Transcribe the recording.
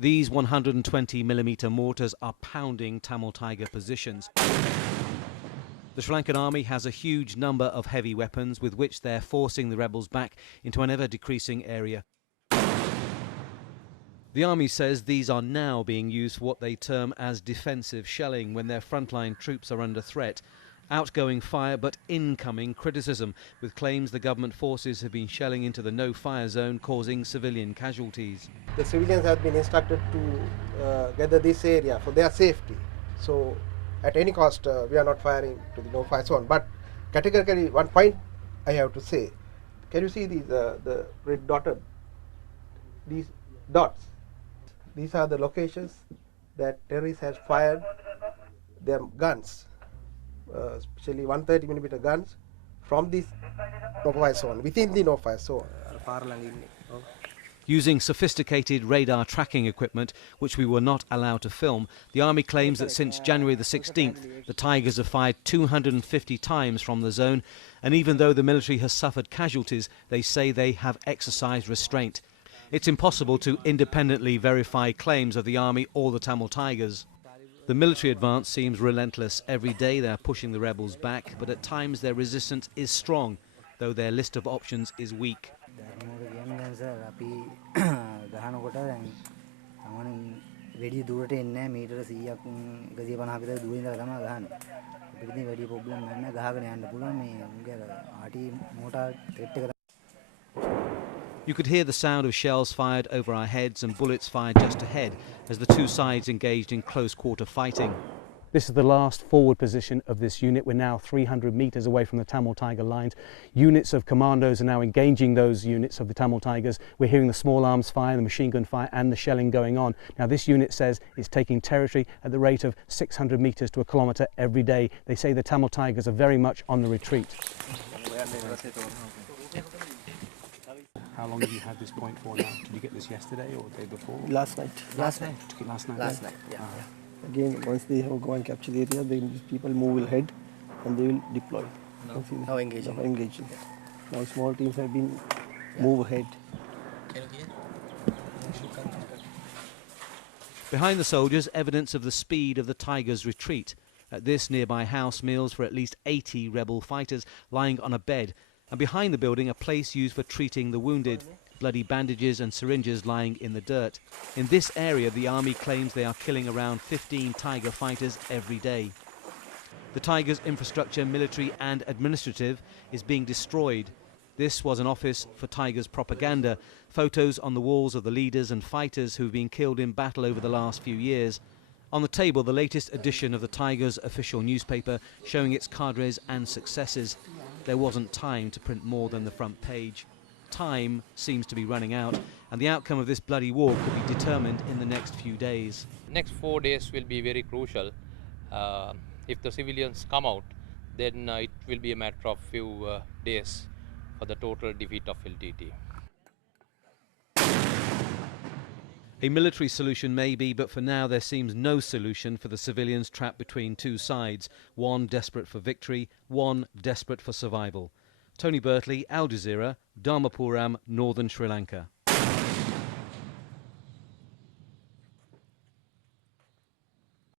These 120mm mortars are pounding Tamil Tiger positions. The Sri Lankan army has a huge number of heavy weapons with which they're forcing the rebels back into an ever-decreasing area. The army says these are now being used for what they term as defensive shelling when their frontline troops are under threat. Outgoing fire but incoming criticism, with claims the government forces have been shelling into the no-fire zone, causing civilian casualties. The civilians have been instructed to gather this area for their safety. So at any cost we are not firing to the no-fire zone. But categorically, one point I have to say, can you see these the red dotted, these dots? These are the locations that terrorists have fired their guns, especially 130mm guns from this no-fire zone, within the no-fire zone. Using sophisticated radar tracking equipment, which we were not allowed to film, the army claims that since January the 16th, the Tigers have fired 250 times from the zone, and even though the military has suffered casualties, they say they have exercised restraint. It's impossible to independently verify claims of the army or the Tamil Tigers. The military advance seems relentless. Every day they're pushing the rebels back, but at times their resistance is strong, though their list of options is weak. You could hear the sound of shells fired over our heads and bullets fired just ahead as the two sides engaged in close-quarter fighting. This is the last forward position of this unit. We're now 300 metres away from the Tamil Tiger lines. Units of commandos are now engaging those units of the Tamil Tigers. We're hearing the small arms fire, the machine gun fire and the shelling going on. Now this unit says it's taking territory at the rate of 600 metres to a kilometre every day. They say the Tamil Tigers are very much on the retreat. How long have you had this point for now? Did you get this yesterday or the day before? Last night. Last night? Took it last night? Last night, yeah. Again, once they go and capture the area, then people move ahead and they will deploy. Now engaging. Now engaging. Now small teams have been move ahead. Behind the soldiers, evidence of the speed of the Tigers' retreat. At this nearby house, meals for at least 80 rebel fighters lying on a bed. And behind the building, a place used for treating the wounded. Bloody bandages and syringes lying in the dirt. In this area, the army claims they are killing around 15 Tiger fighters every day. The Tigers' infrastructure, military and administrative, is being destroyed. This was an office for Tigers propaganda. Photos on the walls of the leaders and fighters who've been killed in battle over the last few years. On the table, the latest edition of the Tigers' official newspaper showing its cadres and successes. There wasn't time to print more than the front page. Time seems to be running out, and the outcome of this bloody war could be determined in the next few days. Next 4 days will be very crucial. If the civilians come out, then it will be a matter of few days for the total defeat of LTT. A military solution may be, but for now there seems no solution for the civilians trapped between two sides, one desperate for victory, one desperate for survival. Tony Bertley, Al Jazeera, Dharmapuram, Northern Sri Lanka.